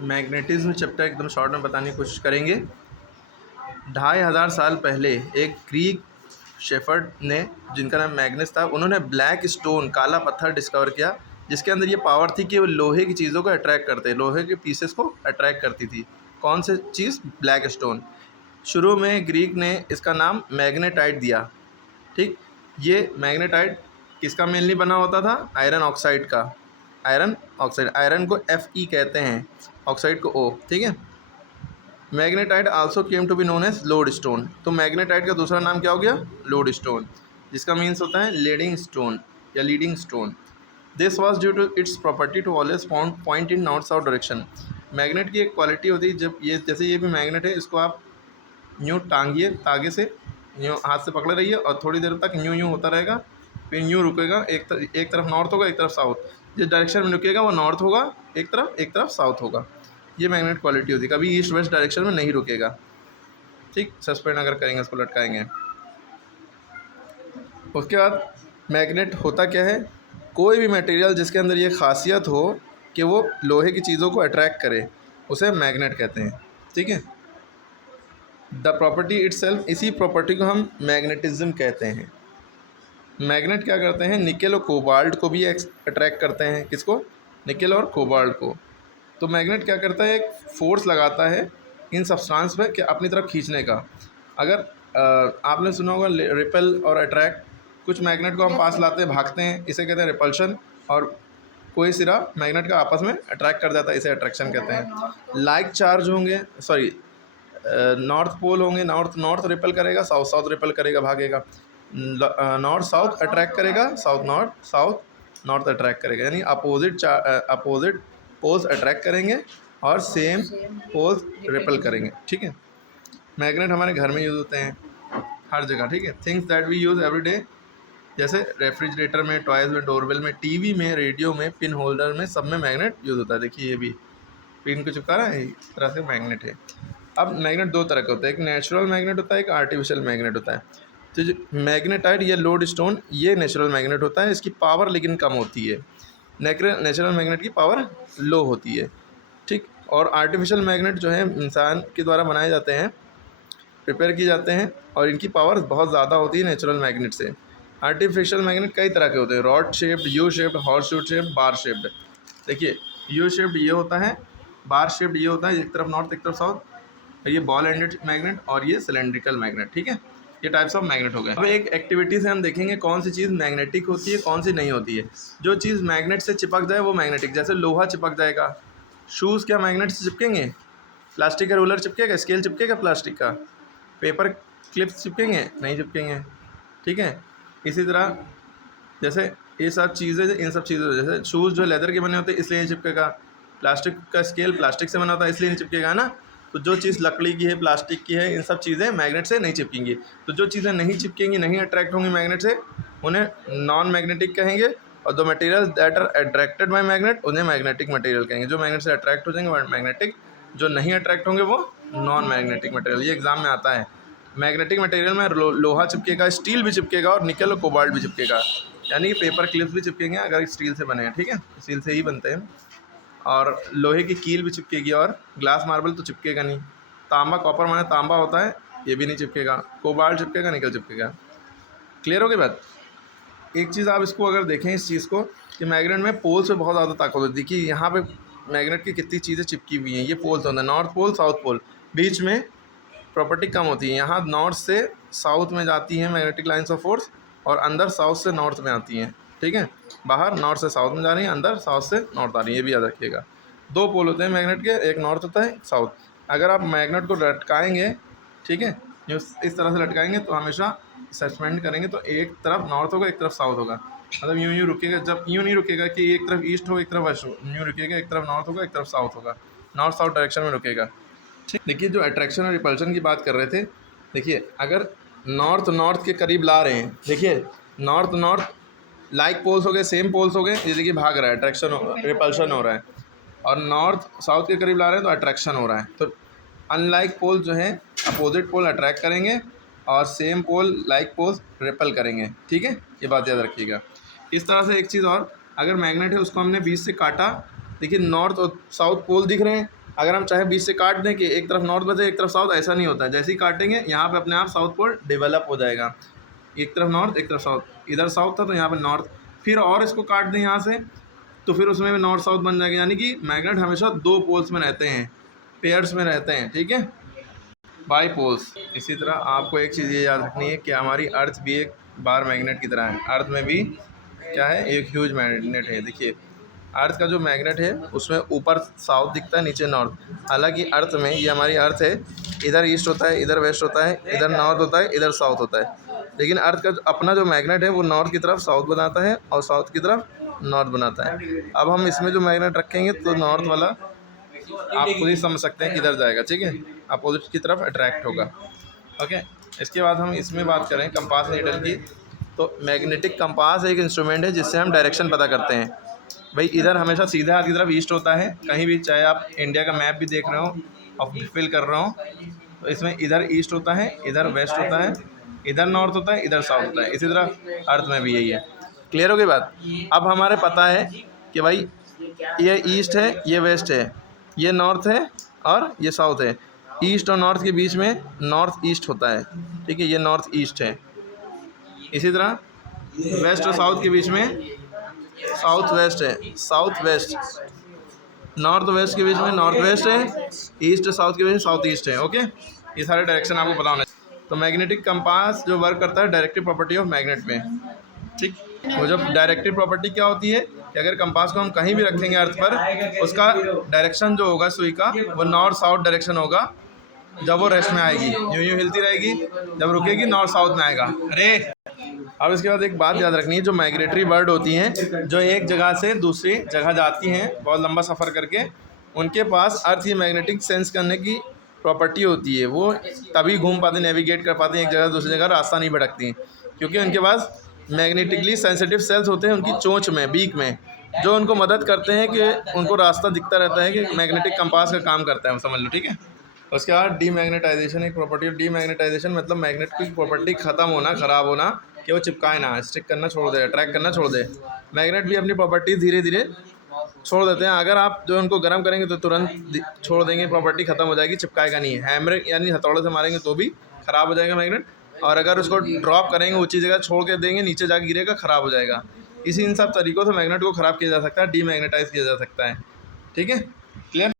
Magnetism chapter एकदम short में बताने की कोशिश करेंगे। 2500 साल पहले एक ग्रीक शेफर्ड ने, जिनका नाम मैग्नस था, उन्होंने ब्लैक स्टोन, काला पत्थर डिस्कवर किया, जिसके अंदर ये पावर थी कि वो लोहे की चीज़ों को अट्रैक्ट करते, लोहे के पीसेस को अट्रैक्ट करती थी। कौन से चीज़? Black stone. शुरू में ग्रीक ने इसका नाम मैग्नेटाइट दिया। ठीक, ये मैग्नेटाइट किसका मेनली बना होता था? आयरन ऑक्साइड का। आयरन ऑक्साइड, आयरन को Fe कहते हैं, ऑक्साइड को O। ठीक है। Magnetite also came to be known as lodestone. तो मैग्नेटाइट का दूसरा नाम क्या हो गया? लोड स्टोन, जिसका मीन्स होता है लीडिंग स्टोन या leading stone. This was due to its property to always point in north south direction. Magnet की एक क्वालिटी होती है, जब ये जैसे ये भी मैग्नेट है, इसको आप यूँ टांगिए, तागे से यूँ हाथ से पकड़े रहिए और थोड़ी देर तक यूँ होता रहेगा, फिर यूँ रुकेगा। एक तरफ नॉर्थ होगा, एक तरफ साउथ। जिस डायरेक्शन में रुकेगा वो नॉर्थ होगा एक तरफ साउथ होगा। ये मैग्नेट क्वालिटी होती है, कभी ईस्ट वेस्ट डायरेक्शन में नहीं रुकेगा। ठीक, सस्पेंड अगर करेंगे, इसको लटकाएंगे। उसके बाद मैग्नेट होता क्या है? कोई भी मटेरियल जिसके अंदर ये खासियत हो कि वो लोहे की चीज़ों को अट्रैक्ट करे, उसे मैग्नेट कहते हैं। ठीक है। द प्रॉपर्टी इटसेल्फ, इसी प्रॉपर्टी को हम मैग्नेटिज्म कहते हैं। मैग्नेट क्या करते हैं? निकेल और कोबाल्ट को भी अट्रैक्ट करते हैं। किसको? निकेल और कोबाल्ट को। तो मैग्नेट क्या करता है? एक फोर्स लगाता है इन सब्सटेंस पे कि अपनी तरफ खींचने का। अगर आपने सुना होगा रिपेल और अट्रैक्ट, कुछ मैग्नेट को हम पास लाते हैं, भागते हैं, इसे कहते हैं रिपल्शन। और कोई सिरा मैग्नेट का आपस में अट्रैक्ट कर जाता है, इसे अट्रैक्शन कहते हैं। लाइक चार्ज होंगे, सॉरी, नॉर्थ पोल होंगे, नॉर्थ रिपेल करेगा, साउथ साउथ रिपेल करेगा, भागेगा। नॉर्थ साउथ अट्रैक्ट करेगा, साउथ नॉर्थ अट्रैक्ट करेगा, यानी अपोजिट पोल्स अट्रैक्ट करेंगे और सेम पोल्स रिपेल करेंगे। ठीक है। मैग्नेट हमारे घर में यूज़ होते हैं हर जगह। ठीक है। Things that we use every day, जैसे रेफ्रिजरेटर में, टॉयज़ में, डोरबेल में, टीवी में, रेडियो में, पिन होल्डर में, सब में मैग्नेट यूज़ होता है। देखिए ये भी पिन को चिपका रहा है, इस तरह से मैग्नेट है। अब मैग्नेट दो तरह का होता है, एक नेचुरल मैग्नेट होता है, एक आर्टिफिशियल मैग्नेट होता है। तो जो मैग्नेटाइट या लोड स्टोन, ये नेचुरल मैग्नेट होता है, इसकी पावर लेकिन कम होती है। नेचुरल मैग्नेट की पावर लो होती है। ठीक। और आर्टिफिशियल मैग्नेट जो है इंसान के द्वारा बनाए जाते हैं, प्रिपेयर किए जाते हैं, और इनकी पावर बहुत ज़्यादा होती है नेचुरल मैग्नेट से। आर्टिफिशियल मैग्नेट कई तरह के होते हैं, rod shaped, U shaped, horseshoe shaped, bar shaped. देखिए यू शेप्ड ये होता है, बार शेप्ड ये होता है, एक तरफ नॉर्थ एक तरफ साउथ। ये बॉल एंडेड मैग्नेट और ये सिलेंड्रिकल मैग्नेट। ठीक है। ये टाइप्स ऑफ मैग्नेट हो गए। अब एक एक्टिविटी से हम देखेंगे कौन सी चीज़ मैग्नेटिक होती है, कौन सी नहीं होती है। जो चीज़ मैग्नेट से चिपक जाए वो मैग्नेटिक, जैसे लोहा चिपक जाएगा। शूज़ क्या मैग्नेट से चिपकेंगे? प्लास्टिक का रूलर चिपकेगा, स्केल चिपकेगा प्लास्टिक का, पेपर क्लिप्स चिपकेंगे? नहीं चिपकेंगे। ठीक है। इसी तरह जैसे ये सब चीज़ें, इन सब चीज़ों, जैसे शूज़ जो लेदर के बने होते हैं इसलिए नहीं चिपकेगा, प्लास्टिक का स्केल प्लास्टिक से बना होता है इसलिए नहीं चिपकेगा, है ना। तो जो चीज़ लकड़ी की है, प्लास्टिक की है, इन सब चीज़ें मैग्नेट से नहीं चिपकेंगी। तो जो चीज़ें नहीं चिपकेंगी, नहीं अट्रैक्ट होंगी मैग्नेट से, उन्हें नॉन मैग्नेटिक कहेंगे। और the material that are attracted by magnet, उन्हें मैग्नेटिक मटेरियल कहेंगे। जो मैग्नेट से अट्रैक्ट हो जाएंगे वो मैग्नेटिक, जो नहीं अट्रैक्ट होंगे वो नॉन मैग्नेटिक मटेरियल। ये एग्जाम में आता है। मैग्नेटिक मटेरियल में लोहा चिपकेगा, स्टील भी चिपकेगा, और निकल और कोबाल्ट भी चिपकेगा, यानी कि पेपर क्लिप्स भी चिपकेंगे अगर स्टील से बने हैं। ठीक है। स्टील से ही बनते हैं। और लोहे की कील भी चिपकेगी, और ग्लास मार्बल तो चिपकेगा नहीं। तांबा, कॉपर माने तांबा होता है, ये भी नहीं चिपकेगा। कोबाल्ट चिपकेगा, निकल चिपकेगा। क्लियर हो गई बात? एक चीज़ आप इसको अगर देखें, इस चीज़ को, कि मैग्नेट में पोल्स पे बहुत ज़्यादा ताकत होती है। देखिए यहाँ पे मैग्नेट की कितनी चीज़ें चिपकी हुई हैं। ये पोल्स होते हैं, नॉर्थ पोल, साउथ पोल, बीच में प्रॉपर्टी कम होती है। यहाँ नॉर्थ से साउथ में जाती हैं मैग्नेटिक लाइन्स ऑफ फोर्स, और अंदर साउथ से नॉर्थ में आती हैं। ठीक है। बाहर नॉर्थ से साउथ में जा रही हैं, अंदर साउथ से नॉर्थ आ रही हैं, ये भी याद रखिएगा। दो पोल होते हैं मैग्नेट के, एक नॉर्थ होता है, एक साउथ। अगर आप मैग्नेट को लटकाएंगे, ठीक है, इस तरह से लटकाएंगे, तो हमेशा सस्पेंड करेंगे तो एक तरफ नॉर्थ होगा, एक तरफ साउथ होगा। मतलब यूँ रुकेगा, जब यूँ नहीं रुकेगा कि एक तरफ ईस्ट हो एक तरफ वेस्ट हो, यूँ रुकेगा, एक तरफ नॉर्थ होगा एक तरफ साउथ होगा, नॉर्थ साउथ डायरेक्शन में रुकेगा। ठीक। देखिए जो अट्रैक्शन और रिपल्शन की बात कर रहे थे, देखिए अगर नॉर्थ के करीब ला रहे हैं, देखिए नॉर्थ लाइक पोल्स हो गए, सेम पोल्स हो गए, ये देखिए भाग रहा है, अट्रैक्शन रिपल्शन हो रहा है। और नॉर्थ साउथ के करीब ला रहे हैं तो अट्रैक्शन हो रहा है। तो अनलाइक पोल जो है, अपोजिट पोल अट्रैक्ट करेंगे, और same pole like poles repel करेंगे। ठीक है। ये बात याद रखिएगा। इस तरह से एक चीज़ और, अगर मैग्नेट है उसको हमने बीच से काटा, देखिए नॉर्थ और साउथ पोल दिख रहे हैं, अगर हम चाहे बीच से काट दें कि एक तरफ नॉर्थ बचे एक तरफ साउथ, ऐसा नहीं होता है। जैसे ही काटेंगे यहाँ पे अपने आप साउथ पोल डेवलप हो जाएगा, एक तरफ नॉर्थ एक तरफ साउथ, इधर साउथ था तो यहाँ पे नॉर्थ, फिर और इसको काट दें यहाँ से तो फिर उसमें भी नॉर्थ साउथ बन जाएगा। यानी कि मैग्नेट हमेशा 2 पोल्स में रहते हैं, पेयर्स में रहते हैं, ठीक है, बाई पोल्स। इसी तरह आपको एक चीज़ ये याद रखनी है कि हमारी अर्थ भी एक बार मैग्नेट की तरह है। अर्थ में भी क्या है, एक ह्यूज मैग्नेट है। देखिए अर्थ का जो मैग्नेट है उसमें ऊपर साउथ दिखता है, नीचे नॉर्थ। हालांकि अर्थ में, ये हमारी अर्थ है, इधर ईस्ट होता है, इधर वेस्ट होता है, इधर नॉर्थ होता है, इधर साउथ होता है। लेकिन अर्थ का अपना जो मैग्नेट है वो नॉर्थ की तरफ साउथ बनाता है और साउथ की तरफ नॉर्थ बनाता है। अब हम इसमें जो मैग्नेट रखेंगे तो नॉर्थ वाला आप खुद ही समझ सकते हैं किधर जाएगा, ठीक है, अपोजिट की तरफ अट्रैक्ट होगा। ओके, इसके बाद हम इसमें बात करें कंपास नीडल की, तो मैग्नेटिक कंपास एक इंस्ट्रूमेंट है जिससे हम डायरेक्शन पता करते हैं। भाई इधर हमेशा सीधा हाथ की तरफ ईस्ट होता है, कहीं भी, चाहे आप इंडिया का मैप भी देख रहे हो और फिल कर रहे हो तो इसमें इधर ईस्ट होता है, इधर वेस्ट होता है, इधर नॉर्थ होता है, इधर साउथ होता है। इसी तरह अर्थ में भी यही है। क्लियर हो गई बात? अब हमारे पता है कि भाई ये ईस्ट है, ये वेस्ट है, ये नॉर्थ है और ये साउथ है। ईस्ट और नॉर्थ के बीच में नॉर्थ ईस्ट होता है, ठीक है, ये नॉर्थ ईस्ट है। इसी तरह वेस्ट और साउथ के बीच में साउथ वेस्ट है, साउथ वेस्ट। नॉर्थ वेस्ट के बीच में नॉर्थ वेस्ट है, ईस्ट साउथ के बीच में साउथ ईस्ट है। ओके, ये सारे डायरेक्शन आपको पता होना चाहिए। तो मैग्नेटिक कंपास जो वर्क करता है डायरेक्टिव प्रॉपर्टी ऑफ मैग्नेट में, ठीक। वो जब डायरेक्टिव प्रॉपर्टी क्या होती है कि अगर कंपास को हम कहीं भी रखेंगे अर्थ पर, उसका डायरेक्शन जो होगा सुई का वो नॉर्थ साउथ डायरेक्शन होगा। जब वो रेस्ट में आएगी यूँ यूँ हिलती रहेगी, जब रुकेगी नॉर्थ साउथ में आएगा। अरे अब इसके बाद एक बात याद रखनी है, जो माइग्रेटरी बर्ड होती हैं जो एक जगह से दूसरी जगह जाती हैं बहुत लंबा सफ़र करके, उनके पास अर्थ की मैग्नेटिक सेंस करने की प्रॉपर्टी होती है। वो तभी घूम पाते, नेविगेट कर पाते हैं एक जगह से दूसरी जगह, रास्ता नहीं भटकती, क्योंकि उनके पास मैग्नेटिकली सेंसिटिव सेल्स होते हैं उनकी चोंच में, बीक में, जो उनको मदद करते हैं कि उनको रास्ता दिखता रहता है कि मैग्नेटिक कंपास का काम करता है, समझ लो, ठीक है। उसके बाद डीमैग्नेटाइजेशन, एक प्रॉपर्टी ऑफ डीमैग्नेटाइजेशन मतलब मैग्नेट की प्रॉपर्टी ख़त्म होना, ख़राब होना, कि वो चिपकाए ना, स्टिक करना छोड़ दे, अट्रैक्ट करना छोड़ दे। मैग्नेट भी अपनी प्रॉपर्टी धीरे धीरे छोड़ देते हैं। अगर आप जो उनको गर्म करेंगे तो तुरंत छोड़ देंगे, प्रॉपर्टी ख़त्म हो जाएगी, चिपकाएगा नहीं। हैमर यानी हथौड़े से मारेंगे तो भी ख़राब हो जाएगा मैग्नेट, और अगर उसको ड्रॉप करेंगे ऊँची जगह छोड़ के देंगे, नीचे जाकर गिरेगा, ख़राब हो जाएगा। इन सब तरीक़ों से मैग्नेट को ख़राब किया जा सकता है, डीमैग्नेटाइज किया जा सकता है, ठीक है, क्लियर।